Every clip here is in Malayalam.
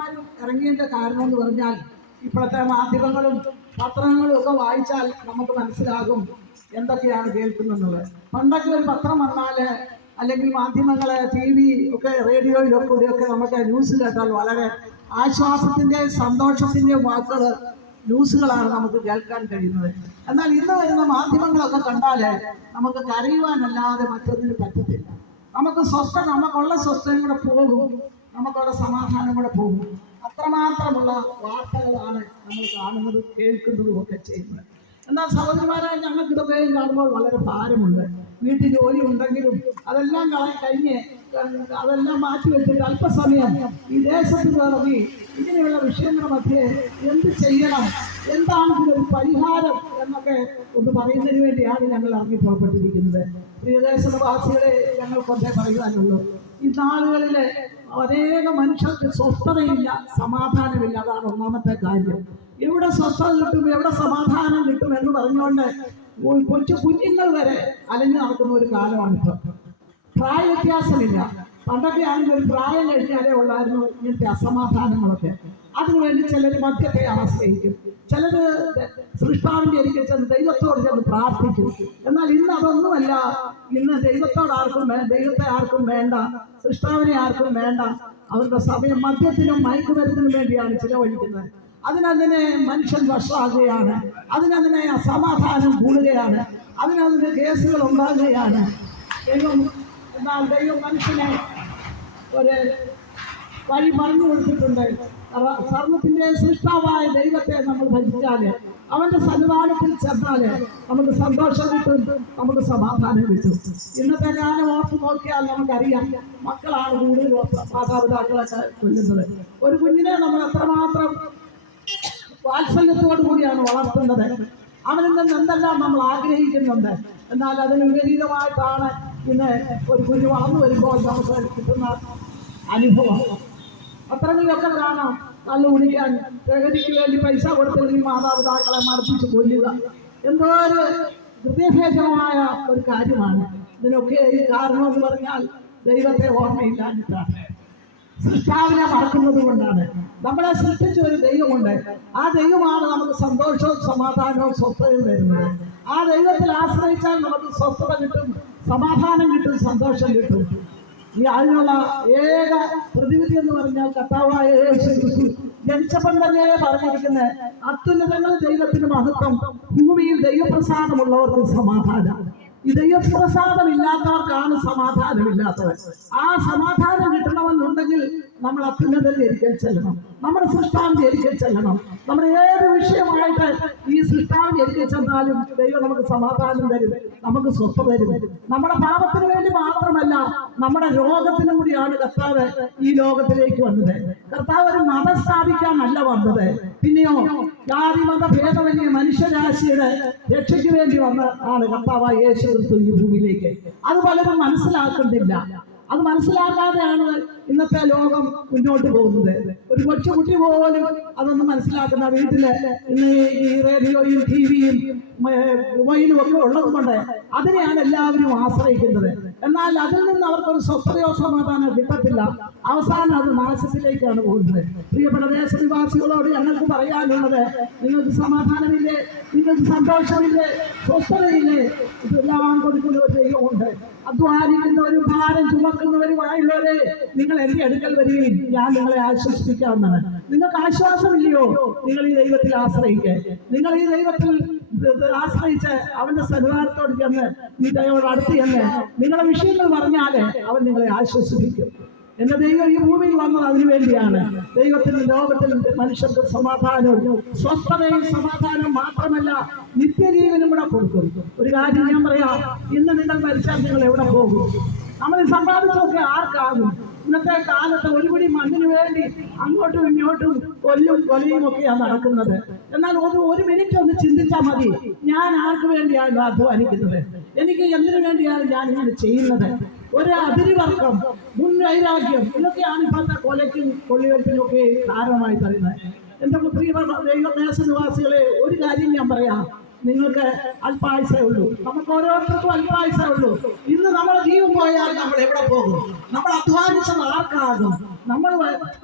മാധ്യമന്മാരും ഇറങ്ങിയതിൻ്റെ കാരണം എന്ന് പറഞ്ഞാൽ ഇപ്പോഴത്തെ മാധ്യമങ്ങളും പത്രങ്ങളും ഒക്കെ വായിച്ചാൽ നമുക്ക് മനസ്സിലാകും എന്തൊക്കെയാണ് കേൾക്കുന്നത്. പണ്ടൊക്കെ ഒരു പത്രം വന്നാൽ അല്ലെങ്കിൽ മാധ്യമങ്ങളെ TV ഒക്കെ റേഡിയോയിലൊക്കെ കൂടിയൊക്കെ നമുക്ക് ന്യൂസ് കേട്ടാൽ വളരെ ആശ്വാസത്തിൻ്റെയും സന്തോഷത്തിൻ്റെയും വാക്കുകൾ ന്യൂസുകളാണ് നമുക്ക് കേൾക്കാൻ കഴിയുന്നത്. എന്നാൽ ഇന്ന് വരുന്ന മാധ്യമങ്ങളൊക്കെ കണ്ടാൽ നമുക്ക് കരയുവാനല്ലാതെ മറ്റൊന്നിനും പറ്റത്തില്ല. നമുക്ക് സ്വസ്ഥത, നമുക്കുള്ള സ്വസ്ഥയും കൂടെ പോകും, നമുക്കുള്ള സമാധാനം കൂടെ പോകും. അത്രമാത്രമുള്ള വാർത്തകളാണ് നമ്മൾ കാണുന്നതും കേൾക്കുന്നതും ഒക്കെ ചെയ്യുന്നത്. എന്നാൽ സഹോദരിമാരായ ഞങ്ങൾക്ക് ഇതൊക്കെയും കാണുമ്പോൾ വളരെ ഭാരമുണ്ട്. വീട്ടിൽ ജോലി ഉണ്ടെങ്കിലും അതെല്ലാം കഴിഞ്ഞ് അതെല്ലാം മാറ്റിവെച്ചിട്ട് അല്പസമയം ഈ ദേശത്ത് ഇറങ്ങി ഇങ്ങനെയുള്ള വിഷയങ്ങളുടെ മധ്യേ എന്ത് ചെയ്യണം, എന്താണ് ഇതിനൊരു പരിഹാരം എന്നൊക്കെ ഒന്ന് പറയുന്നതിന് വേണ്ടിയാണ് ഞങ്ങൾ ഇറങ്ങി പുറപ്പെട്ടിരിക്കുന്നത്. പ്രിയദേശവാസികളെ ഞങ്ങൾ കൊണ്ടേ പറയുവാനുള്ളൂ. ഈ നാളുകളിൽ അനേകം മനുഷ്യർക്ക് സ്വസ്ഥതയില്ല, സമാധാനമില്ല. അതാണ് ഒന്നാമത്തെ കാര്യം. എവിടെ സ്വസ്ഥത കിട്ടും, എവിടെ സമാധാനം കിട്ടും എന്ന് പറഞ്ഞുകൊണ്ട് കൊച്ചു കുഞ്ഞുങ്ങൾ വരെ അലഞ്ഞു നടക്കുന്ന ഒരു കാലമാണിപ്പോൾ. പ്രായ വ്യത്യാസമില്ല. പണ്ടൊക്കെ ആണെങ്കിൽ ഒരു പ്രായം കഴിഞ്ഞാലേ ഉള്ളായിരുന്നു ഇങ്ങനത്തെ അസമാധാനങ്ങളൊക്കെ. അതിനുവേണ്ടി ചിലർ മദ്യത്തെ ആശ്രയിക്കും, ചിലർ സൃഷ്ടാവിൻ്റെ അരികെ ചെന്ന് ദൈവത്തോട് ചെന്ന് പ്രാർത്ഥിക്കും. എന്നാൽ ഇന്ന് അതൊന്നുമല്ല. ഇന്ന് ദൈവത്തെ ആർക്കും വേണ്ട, സൃഷ്ടാവിനെ ആർക്കും വേണ്ട. അവരുടെ സമയം മദ്യത്തിനും മയക്കുമരുന്നിനും വേണ്ടിയാണ് ചിലവഴിക്കുന്നത്. അതിനെ മനുഷ്യൻ വഷളാകുകയാണ്, അതിനെ അസമാധാനം കൂടുകയാണ്, അതിനെ കേസുകൾ ഉണ്ടാകുകയാണ്. എന്നാൽ ദൈവം മനുഷ്യനെ ഒരു വഴി പറഞ്ഞു കൊടുത്തിട്ടുണ്ട്. സർവ്വത്തിൻ്റെ സൃഷ്ടാവായ ദൈവത്തെ നമ്മൾ ഭജിച്ചാൽ, അവൻ്റെ സന്നിധാനത്തിൽ ചെന്നാൽ നമുക്ക് സന്തോഷം കിട്ടും, നമുക്ക് സമാധാനം കിട്ടും. ഇന്നത്തെ കാലം ഓർത്ത് നോക്കിയാൽ നമുക്കറിയാം, മക്കളാണ് കൂടുതൽ മാതാപിതാക്കളൊക്കെ കൊല്ലുന്നത്. ഒരു കുഞ്ഞിനെ നമ്മൾ എത്രമാത്രം വാത്സല്യത്തോടു കൂടിയാണ് വളർത്തുന്നത്. അവനിൽ നിന്ന് എന്തെല്ലാം നമ്മൾ ആഗ്രഹിക്കുന്നുണ്ട്. എന്നാൽ അതിന് വിപരീതമായിട്ടാണ് ഇന്ന് ഒരു കുഞ്ഞു വളർന്നു വരുമ്പോൾ നമുക്ക് കിട്ടുന്ന അനുഭവം. പത്രങ്ങളിലൊക്കെ കാണാം, കള്ളു കുടിക്കാൻ പ്രകൃതിക്ക് വേണ്ടി പൈസ കൊടുത്തില്ലെങ്കിൽ മാതാപിതാക്കളെ മർദ്ദിച്ച് കൊല്ലുക. എന്തോ ഒരു ഹൃദയഭേദമായ ഒരു കാര്യമാണ്. ഇതിനൊക്കെ ഈ കാരണം എന്ന് പറഞ്ഞാൽ ദൈവത്തെ ഓർമ്മയില്ലാഞ്ഞിട്ടാണ്, സൃഷ്ടാവിനെ മറക്കുന്നത് കൊണ്ടാണ്. നമ്മളെ സൃഷ്ടിച്ച ഒരു ദൈവമുണ്ട്. ആ ദൈവമാണ് നമുക്ക് സന്തോഷവും സമാധാനവും സ്വസ്ഥതയും തരുന്നത്. ആ ദൈവത്തിൽ ആശ്രയിച്ചാൽ നമുക്ക് സ്വസ്ഥത കിട്ടും, സമാധാനം കിട്ടും, സന്തോഷം കിട്ടും. ഈ അതിനുള്ള ഏക പ്രതിവിധി എന്ന് പറഞ്ഞാൽ കർത്താവായ യേശു ക്രിസ്തു ജനിച്ചപ്പം തന്നെ പറഞ്ഞിരിക്കുന്നത്, അത്യുന്നതങ്ങളിൽ ദൈവത്തിന് മഹത്വം, ഭൂമിയിൽ ദൈവപ്രസാദമുള്ളവർക്ക് സമാധാനം. ഈ ദൈവപ്രസാദം ഇല്ലാത്തവർക്കാണ് സമാധാനമില്ലാത്തവർ. ആ സമാധാനം കിട്ടണമെന്നുണ്ടെങ്കിൽ നമ്മൾ അത്യുന്നതന്റെ ഒരിക്കൽ ചെല്ലണം, നമ്മുടെ സൃഷ്ടാവിന്റെ ഒരിക്കൽ ചെല്ലണം. നമ്മുടെ ഏത് വിഷയമായിട്ട് ഈ സൃഷ്ടാവിന്റെ ഒരിക്കൽ ചെന്നാലും ദൈവം നമുക്ക് സമാധാനം തരും, നമുക്ക് സ്വസ്ഥത തരും. നമ്മുടെ പാപത്തിന് വേണ്ടി മാത്രമല്ല, നമ്മുടെ രോഗത്തിനും കൂടിയാണ് കർത്താവ് ഈ ലോകത്തിലേക്ക് വന്നത്. കർത്താവ് ഒരു മതം സ്ഥാപിക്കാനല്ല വന്നത്, പിന്നെയോ ജാതി മത ഭേദമന്യേ മനുഷ്യരാശിയുടെ രക്ഷയ്ക്ക് വേണ്ടി വന്ന ആണ് കർത്താവായ യേശു ക്രിസ്തു ഈ ഭൂമിയിലേക്ക്. അത് പലരും മനസ്സിലാക്കുന്നില്ല. അത് മനസ്സിലാക്കാതെയാണ് ഇന്നത്തെ ലോകം മുന്നോട്ട് പോകുന്നത്. ഒരു കൊച്ചുകുട്ടി പോലും അതൊന്നും മനസ്സിലാക്കുന്ന വീട്ടില് ഇന്ന് ഈ റേഡിയോയും TVയും മൊബൈലും ഒക്കെ ഉള്ളത് കൊണ്ട് അതിനെയാണ് എല്ലാവരും ആശ്രയിക്കുന്നത്. എന്നാൽ അതിൽ നിന്ന് അവർക്കൊരു സ്വസ്ഥതയോ സമാധാനമോ കിട്ടത്തില്ല. അവസാനം അത് നാശത്തിലേക്കാണ് പോകുന്നത്. പ്രിയപ്പെട്ട ദേശനിവാസികളോട് ഞങ്ങൾക്ക് പറയാനുള്ളത്, നിങ്ങൾക്ക് സമാധാനമില്ലേ, നിങ്ങൾക്ക് സന്തോഷമില്ലേ, സ്വസ്ഥതയില്ലേ, ഇതെല്ലാം കൊടുക്കുന്ന ഒരു ദൈവമുണ്ട്. അധ്വാനിക്കുന്നവരും ഭാരം ചുമക്കുന്നവരുമായുള്ളവരെ നിങ്ങൾ എന്റെ അടുക്കൽ വരികയും ഞാൻ നിങ്ങളെ ആശ്വസിപ്പിക്കാവുന്നതാണ്. നിങ്ങൾക്ക് ആശ്വാസമില്ലയോ? നിങ്ങൾ ഈ ദൈവത്തിൽ ആശ്രയിക്കുക. നിങ്ങൾ ഈ ദൈവത്തിൽ ആശ്രയിച്ച് അവന്റെ സന്നിധാനത്തോട് ചെന്ന് ഈ ദൈവത്തോട് അടുത്ത് ചെന്ന് നിങ്ങളുടെ വിഷയങ്ങൾ പറഞ്ഞാല് അവൻ നിങ്ങളെ ആശ്വസിപ്പിക്കും. എന്റെ ദൈവം ഈ ഭൂമിയിൽ വന്നത് അതിനു വേണ്ടിയാണ്. ദൈവത്തിന്റെ ലോകത്തിൽ മനുഷ്യർക്ക് സമാധാനവും സ്വസ്ഥതയും സമാധാനം മാത്രമല്ല, നിത്യജീവനും കൂടെ കൊടുക്കും. ഒരു കാര്യം ഞാൻ പറയാം, ഇന്ന് നിങ്ങൾ മരിച്ചാൽ നിങ്ങൾ എവിടെ പോകും? നമ്മൾ സമ്പാദിച്ചൊക്കെ ആർക്കാകും? ഇന്നത്തെ കാലത്ത് ഒരുപിടി മണ്ണിന് വേണ്ടി അങ്ങോട്ടും ഇങ്ങോട്ടും കൊലയും ഒക്കെയാണ് നടക്കുന്നത്. എന്നാൽ ഒരു മിനിറ്റ് ഒന്ന് ചിന്തിച്ചാൽ മതി, ഞാൻ ആർക്ക് വേണ്ടിയാണ് അധ്വാനിക്കുന്നത്, എനിക്ക് എന്തിനു വേണ്ടിയാണ് ഞാൻ ഇങ്ങനെ ചെയ്യുന്നത്? ഒരു അതിരിവർക്കം, മുൻവൈരാഗ്യം, ഇതൊക്കെയാണ് ഇപ്പോഴത്തെ കൊലയ്ക്കും കൊള്ളിവെപ്പിനും ഒക്കെ കാരണമായി പറയുന്നത്. എൻ്റെ പ്രിയപ്പെട്ട ദൈവദേശനിവാസികളെ, ഒരു കാര്യം ഞാൻ പറയാം, നിങ്ങൾക്ക് അല്പായുസേ ഉള്ളൂ. നമുക്ക് ഓരോരുത്തർക്കും അല്പായുസേ ഉള്ളൂ. ഇന്ന് നമ്മുടെ ജീവൻ പോയാൽ നമ്മൾ എവിടെ പോകും? നമ്മൾ അധ്വാനിച്ചത് ആർക്കാകും? നമ്മൾ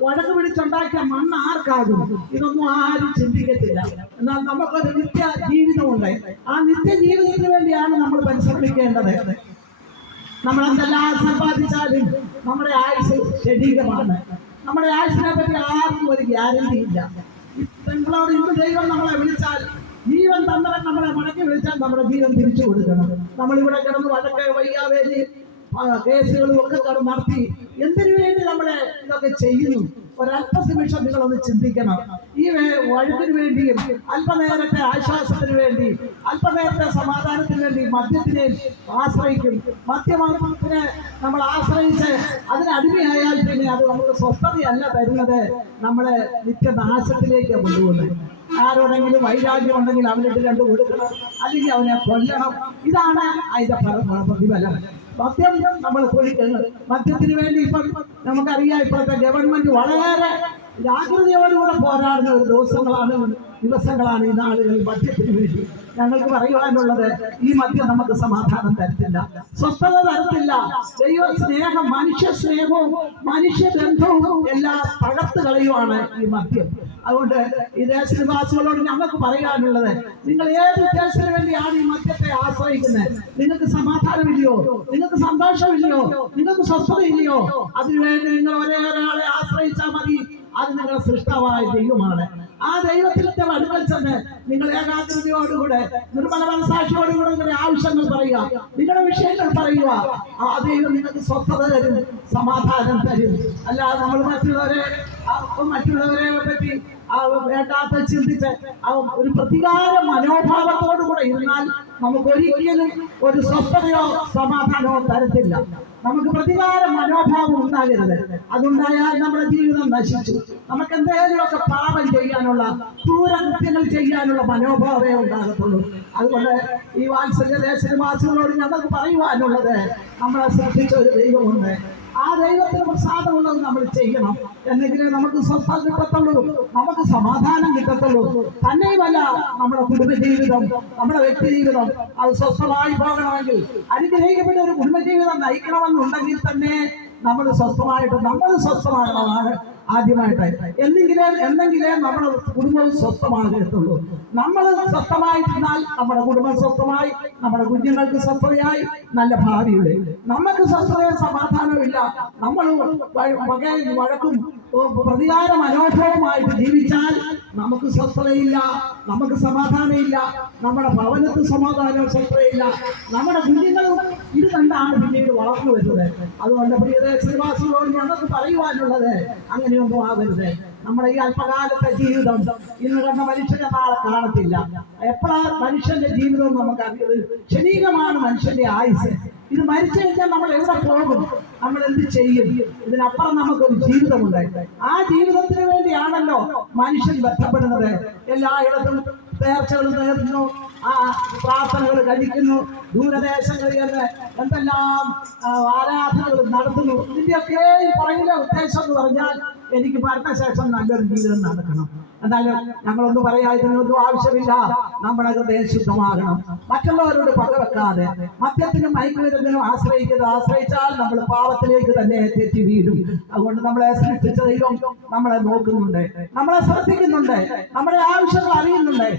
വഴക്ക് പിടിച്ചുണ്ടാക്കിയ മണ്ണ് ആർക്കാകും? ഇതൊന്നും ആരും ചിന്തിക്കത്തില്ല. എന്നാൽ നമുക്കൊരു നിത്യ ജീവിതമുണ്ട്. ആ നിത്യ ജീവിതത്തിന് വേണ്ടിയാണ് നമ്മൾ പരിശ്രമിക്കേണ്ടത്. നമ്മൾ എന്തെല്ലാം സമ്പാദിച്ചാലും നമ്മുടെ ആയുസ് ശരീരമാണ്. നമ്മുടെ ആയുസിനെ പറ്റി ആർക്കും ഒരു ഗ്യാരണ്ടി ഇല്ല. നിങ്ങളോട് ഇന്ന് ദൈവം നമ്മളെ വിളിച്ചാൽ, ജീവൻ തന്നവൻ നമ്മളെ മടക്കി വിളിച്ചാൽ നമ്മുടെ ജീവൻ തിരിച്ചു കൊടുക്കണം. നമ്മളിവിടെ കിടന്ന് വഴക്ക് വയ്യാവേലി കേസുകളും ഒക്കെ നടത്തി എന്തിനു വേണ്ടി നമ്മളെ ഇതൊക്കെ ചെയ്യുന്നു? ഒരല്പനിമിഷം നിങ്ങളൊന്ന് ചിന്തിക്കണം. ഈ വഴക്കിന് വേണ്ടിയും അല്പനേരത്തെ ആശ്വാസത്തിന് വേണ്ടി, അല്പനേരത്തെ സമാധാനത്തിന് വേണ്ടി മദ്യത്തിനെ ആശ്രയിക്കും. മദ്യമാത്രത്തിനെ നമ്മൾ ആശ്രയിച്ച് അതിനടിമയായാൽ പിന്നെ അത് നമുക്ക് സ്വസ്ഥതയല്ല തരുന്നത്, നമ്മളെ നിത്യനാശത്തിലേക്ക് കൊണ്ടുപോകുന്നത്. ആരോടെങ്കിലും വൈരാഗ്യം ഉണ്ടെങ്കിൽ അവനിട്ട് രണ്ട് കൊടുക്കണം, അല്ലെങ്കിൽ അവനെ കൊല്ലണം. ഇതാണ് അതിന്റെ പ്രതിഫലം. മദ്യം നമ്മൾ കുഴിക്കുന്നത്. മദ്യത്തിന് വേണ്ടി ഇപ്പം നമുക്കറിയാം, ഇപ്പോഴത്തെ ഗവൺമെന്റ് വളരെ ജാഗ്രതയോടുകൂടെ പോരാടുന്ന ഒരു ദിവസങ്ങളാണ് ഈ നാളുകളിൽ മദ്യത്തിന് വേണ്ടി. ഞങ്ങൾക്ക് പറയുവാനുള്ളത്, ഈ മദ്യം നമുക്ക് സമാധാനം തരത്തില്ല, സ്വസ്ഥത തരത്തില്ല. ദൈവ സ്നേഹം, മനുഷ്യ സ്നേഹവും മനുഷ്യബന്ധവും എല്ലാം തകർത്ത് കളയുവാണ് ഈ മദ്യം. അതുകൊണ്ട് ഈ ദേശനിവാസികളോട് ഞങ്ങൾക്ക് പറയാനുള്ളത്, നിങ്ങൾ ഏത് ഉദ്ദേശത്തിന് വേണ്ടിയാണ് ഈ മദ്യത്തെ ആശ്രയിക്കുന്നത്? നിങ്ങൾക്ക് സമാധാനമില്ലയോ? നിങ്ങൾക്ക് സന്തോഷമില്ലയോ? നിങ്ങൾക്ക് സ്വസ്ഥതയില്ലയോ? അതിനുവേണ്ടി നിങ്ങൾ ഒരേ ഒരാളെ ആശ്രയിച്ചാൽ മതി. അത് നിങ്ങളുടെ സൃഷ്ടാവായ ദൈവമാണ്. ആ ദൈവത്തിന്റെ അടുക്കൽ ചെന്ന് നിങ്ങൾ ഏകാഗ്രതയോടുകൂടെ നിർമ്മല മനസാക്ഷിയോടുകൂടെ നിങ്ങളുടെ ആവശ്യങ്ങൾ പറയുക, നിങ്ങളുടെ വിഷയങ്ങൾ പറയുക. ആ ദൈവം നിങ്ങൾക്ക് സ്വസ്ഥത തരും, സമാധാനം തരും. അല്ലാതെ നമ്മൾ മറ്റുള്ളവരെ പറ്റി വേണ്ടാത്ത ചിന്തിച്ച് ഒരു പ്രതികാര മനോഭാവത്തോടുകൂടെ ഇരുന്നാൽ നമുക്കൊരിക്കലും ഒരു സ്വസ്ഥതയോ സമാധാനമോ തരത്തില്ല. നമുക്ക് പ്രതികാര മനോഭാവം ഉണ്ടാകരുത്. അതുണ്ടായാൽ നമ്മുടെ ജീവിതം നശിച്ചു. നമുക്ക് എന്തെങ്കിലുമൊക്കെ പാപം ചെയ്യാനുള്ള, ക്രൂരകൃത്യങ്ങൾ ചെയ്യാനുള്ള മനോഭാവമേ ഉണ്ടാകത്തുള്ളൂ. അതുകൊണ്ട് ഈ വാത്സല്യ ദേശനിവാസികളോട് ഞങ്ങൾക്ക് പറയുവാനുള്ളത്, നമ്മളെ സൃഷ്ടിച്ച ഒരു ദൈവമുണ്ട്. ആ ദൈവത്തിന് പ്രസാദമുള്ളത് നമ്മൾ ചെയ്യണം. എന്നെങ്കിലേ നമുക്ക് സ്വസ്ഥത കിട്ടത്തുള്ളൂ, നമുക്ക് സമാധാനം കിട്ടത്തുള്ളൂ. തന്നെയുമല്ല, നമ്മുടെ കുടുംബജീവിതം, നമ്മുടെ വ്യക്തി ജീവിതം അത് സ്വസ്ഥമായി പോകണമെങ്കിൽ, അനുഗ്രഹിക്കപ്പെട്ട ഒരു കുടുംബജീവിതം നയിക്കണമെന്നുണ്ടെങ്കിൽ തന്നെ നമ്മൾ സ്വസ്ഥമാകണമാണ് ആദ്യമായിട്ട്. എന്നെങ്കിലേ നമ്മുടെ കുടുംബം സ്വസ്ഥമാകത്തുള്ളൂ. നമ്മൾ സ്വസ്ഥമായിരുന്നാൽ നമ്മുടെ കുടുംബം സ്വസ്ഥമായി, നമ്മുടെ കുഞ്ഞുങ്ങൾക്ക് സ്വസ്ഥതയായി, നല്ല ഭാവിയുടെ. നമുക്ക് സ്വസ്ഥതയും സമാധാനവും ഇല്ല, നമ്മൾ വഴക്കും പ്രതികാര മനോഭാവമായിട്ട് ജീവിച്ചാൽ നമുക്ക് സ്വസ്ഥതയില്ല, നമുക്ക് സമാധാനമില്ല, നമ്മുടെ ഭവനത്തിൽ സമാധാനവും സ്വസ്ഥതയില്ല, നമ്മുടെ കുഞ്ഞുങ്ങളും ഇത് കണ്ടാണ് പിന്നീട് വളർന്നു വരുന്നത്. അതുകൊണ്ട് പ്രിയദേശവാസികളോട് ഞങ്ങൾക്ക് പറയുവാനുള്ളത്, അങ്ങനെയൊന്നും ആവരുത്. നമ്മുടെ ഈ അല്പകാലത്തെ ജീവിതം ഇന്ന് കണ്ട മനുഷ്യനെ നാളെ കാണത്തില്ല. എപ്പോഴാണ് മനുഷ്യന്റെ ജീവിതം നമുക്കറിയത്? ക്ഷണികമാണ് മനുഷ്യന്റെ ആയുസ്. ഇത് മരിച്ചു കഴിഞ്ഞാൽ നമ്മൾ എവിടെ പോകും? നമ്മൾ എന്ത് ചെയ്യും? ഇതിനപ്പുറം നമുക്കൊരു ജീവിതമുണ്ട്. ആ ജീവിതത്തിന് വേണ്ടിയാണല്ലോ മനുഷ്യൻ ബന്ധപ്പെടുന്നത്. എല്ലായിടത്തും നേർച്ചകൾ നേർന്നു, പ്രാർത്ഥനകൾ കഴിക്കുന്നു, ദൂരദേശങ്ങളിൽ എന്തെല്ലാം ആരാധനകൾ നടത്തുന്നു. ഇതിന്റെയൊക്കെ പുറകിലെ ഉദ്ദേശം എന്ന് പറഞ്ഞാൽ, എനിക്ക് മരണശേഷം നല്ലൊരു ജീവിതം നടക്കണം. എന്നാലും ഞങ്ങളൊന്നും പറയാതിനൊന്നും ആവശ്യമില്ല. നമ്മുടെ ഹൃദയം ശുദ്ധമാകണം. മറ്റുള്ളവരോട് പകവെക്കാതെ മദ്യത്തിനും മയക്കുമരുന്നിനും ആശ്രയിച്ചാൽ നമ്മൾ പാപത്തിലേക്ക് തന്നെ തെറ്റി വീഴും. അതുകൊണ്ട് നമ്മളെ സൃഷ്ടിച്ച ദൈവം നമ്മളെ നോക്കുന്നുണ്ട്, നമ്മളെ ശ്രദ്ധിക്കുന്നുണ്ട്, നമ്മുടെ ആവശ്യങ്ങൾ അറിയുന്നുണ്ട്.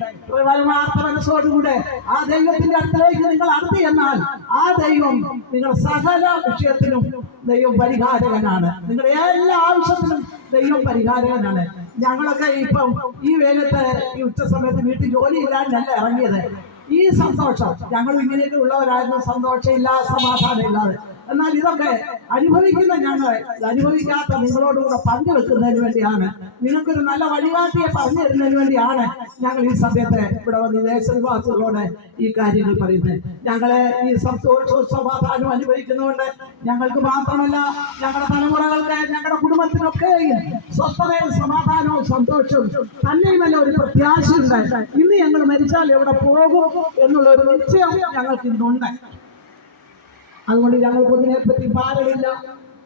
പരമാർത്ഥ മനസ്സോടുകൂടെ ആ ദൈവത്തിന്റെ അടുത്തേക്ക് നിങ്ങൾ അടുത്ത് എന്നാൽ ആ ദൈവം നിങ്ങളുടെ സകല വിഷയത്തിനും ദൈവം പരിഹാരകനാണ്. നിങ്ങളുടെ എല്ലാ ആവശ്യത്തിനും ദൈവം പരിഹാരകനാണ്. ഞങ്ങളൊക്കെ ഇപ്പം ഈ വേലത്ത് ഈ ഉച്ച സമയത്ത് വീട്ടിൽ ജോലിയില്ലാണ്ടല്ല ഇറങ്ങിയത്. ഈ സന്തോഷം, ഞങ്ങൾ ഇങ്ങനെയൊക്കെ ഉള്ളവരായിരുന്നു, സന്തോഷമില്ല, സമാധാനമില്ലാതെ. എന്നാൽ ഇതൊക്കെ അനുഭവിക്കുന്ന ഞങ്ങൾ അനുഭവിക്കാത്ത നിങ്ങളോടുകൂടെ പങ്കുവെക്കുന്നതിന് വേണ്ടിയാണ്, നിങ്ങൾക്കൊരു നല്ല വഴികാട്ടിയെ പറഞ്ഞു തരുന്നതിന് വേണ്ടിയാണ് ഞങ്ങൾ ഈ സമയത്ത് ഇവിടെ വന്ന് ദേശനിവാസികളോട് ഈ കാര്യങ്ങൾ പറയുന്നത്. ഞങ്ങളെ ഈ സന്തോഷവും സമാധാനവും അനുഭവിക്കുന്നതുകൊണ്ട് ഞങ്ങൾക്ക് മാത്രമല്ല, ഞങ്ങളുടെ തലമുറകൾക്ക്, ഞങ്ങളുടെ കുടുംബത്തിനൊക്കെയും സ്വസ്ഥതയും സമാധാനവും സന്തോഷവും തന്നെയുമല്ല ഒരു പ്രത്യാശയുണ്ട്. ഇന്ന് ഞങ്ങൾ മരിച്ചാൽ എവിടെ പോകും എന്നുള്ള ഒരു നിശ്ചയം ഞങ്ങൾക്ക് ഇന്നുണ്ട്. അതുകൊണ്ട് ഞങ്ങൾക്കൊന്നിനെ പറ്റി ഭാരമില്ല.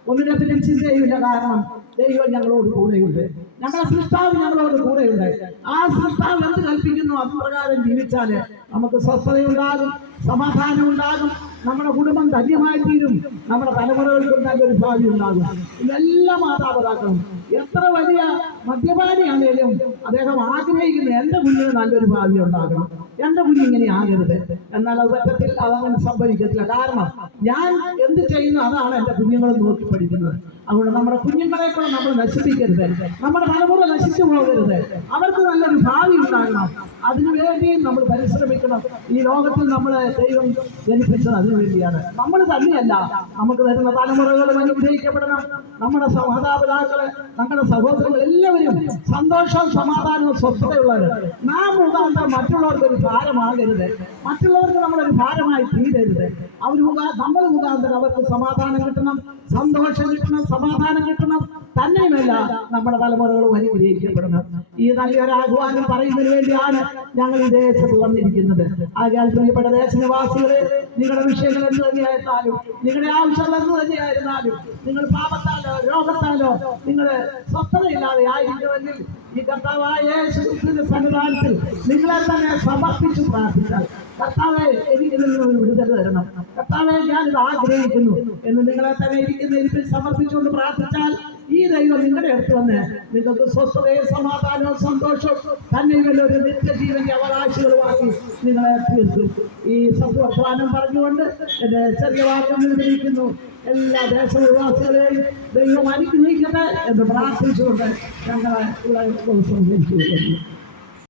ഒന്നിനെപ്പറ്റും ചിന്തയുമില്ല. കാരണം ദൈവം ഞങ്ങളോട് കൂടെയുണ്ട്, ഞങ്ങളുടെ സൃഷ്ടാവ് ഞങ്ങളോട് കൂടെയുണ്ട്. ആ സൃഷ്ടാവ് എന്ത് കൽപ്പിക്കുന്നു അതുപ്രകാരം ജീവിച്ചാല് നമുക്ക് സ്വസ്ഥതയുണ്ടാകും, സമാധാനം ഉണ്ടാകും, നമ്മുടെ കുടുംബം ധന്യമായി തീരും, നമ്മുടെ തലമുറകൾക്കും നല്ലൊരു ഭാവി ഉണ്ടാകും. ഇതെല്ലാ മാതാപിതാക്കളും എത്ര വലിയ മദ്യപാനിയാണേലും അദ്ദേഹം ആഗ്രഹിക്കുന്ന എൻ്റെ കുഞ്ഞിന് നല്ലൊരു ഭാവി ഉണ്ടാകണം, എൻ്റെ കുഞ്ഞിങ്ങനെ ആകരുത്. എന്നാൽ അത് പറ്റത്തിൽ അതങ്ങനെ സംഭവിക്കത്തില്ല. കാരണം ഞാൻ എന്ത് ചെയ്യുന്നു അതാണ് എൻ്റെ കുഞ്ഞുങ്ങൾ നോക്കി പഠിക്കുന്നത്. അതുകൊണ്ട് നമ്മുടെ കുഞ്ഞുങ്ങളെ കൂടെ നമ്മൾ നശിപ്പിക്കരുത്, നമ്മുടെ തലമുറ നശിച്ചു പോകരുത്, അവർക്ക് നല്ലൊരു ഭാവി ഉണ്ടാകണം. അതിനുവേണ്ടിയും നമ്മൾ പരിശ്രമിക്കണം. ഈ ലോകത്തിൽ നമ്മളെ ദൈവം ജനിപ്പിച്ചത് അതിനുവേണ്ടിയാണ്. നമ്മൾ തന്നെയല്ല, നമുക്ക് വരുന്ന തലമുറകളും അനുഗ്രഹിക്കപ്പെടണം. നമ്മുടെ മാതാപിതാക്കളെ, നമ്മുടെ സഹോദരങ്ങൾ എല്ലാവരും സന്തോഷവും സമാധാനവും സ്വസ്ഥതയുള്ളവർ. നാം മുഖാന്തരം മറ്റുള്ളവർക്ക് ഒരു ഭാരമാകരുത്, മറ്റുള്ളവർക്ക് നമ്മളൊരു ഭാരമായി തീരരുത്. നമ്മൾ മുഖാന്തരം അവർക്ക് സമാധാനം കിട്ടണം, സന്തോഷം കിട്ടണം, സമാധാനം കിട്ടണം. തന്നെയുമല്ല നമ്മുടെ തലമുറകളും അനുഗ്രഹിക്കപ്പെടണം. ഈ നല്ലൊരു ആഹ്വാനം പറയുന്നതിന് വേണ്ടിയാണ് ഞങ്ങൾ ഈ ദേശത്ത് വന്നിരിക്കുന്നത്. ആകയാൽ പ്രിയപ്പെട്ട ദേശനിവാസികളെ, നിങ്ങളുടെ വിഷയങ്ങൾ എന്ത് തന്നെയായിരുന്നാലും, നിങ്ങളുടെ ആവശ്യങ്ങൾ എന്ത് തന്നെയായിരുന്നാലും, നിങ്ങൾ പാപത്താലോ രോഗത്താലോ നിങ്ങൾ സ്വസ്ഥതയില്ലാതെ ആയിരിക്കുമെങ്കിൽ ഈ കർത്താവായ യേശുക്രിസ്തുവിന്റെ സന്നിധാനത്തിൽ നിങ്ങളെ തന്നെ സമർപ്പിച്ച് പ്രാർത്ഥിച്ചാൽ, കർത്താവെ എനിക്ക് നിങ്ങളൊരു വിടുതൽ തരണം, കർത്താവെ ഞാനിത് ആഗ്രഹിക്കുന്നു എന്ന് നിങ്ങളെ തന്നെ ഇരിക്കുന്ന ഇരിപ്പിൽ സമർപ്പിച്ചുകൊണ്ട് പ്രാർത്ഥിച്ചാൽ ഈ ദൈവം നിങ്ങളുടെ അടുത്ത് വന്ന് നിങ്ങൾക്ക് സ്വസ്ഥതയും സമാധാനവും സന്തോഷവും തന്നെയുള്ള ഒരു നിത്യജീവന്റെ അവകാശികളുമാക്കി നിങ്ങളെ തീർക്കും. ഈ സത്വർത്തമാനം പറഞ്ഞുകൊണ്ട് എന്റെ ചെറിയ വാക്കുകൾ വിളിക്കുന്നു. എല്ലാ ദേശനിവാസികളെയും ദൈവം അനുഗ്രഹിക്കട്ടെ എന്ന് പ്രാർത്ഥിച്ചുകൊണ്ട് ഞങ്ങളെ ഇവിടെ ദിവസം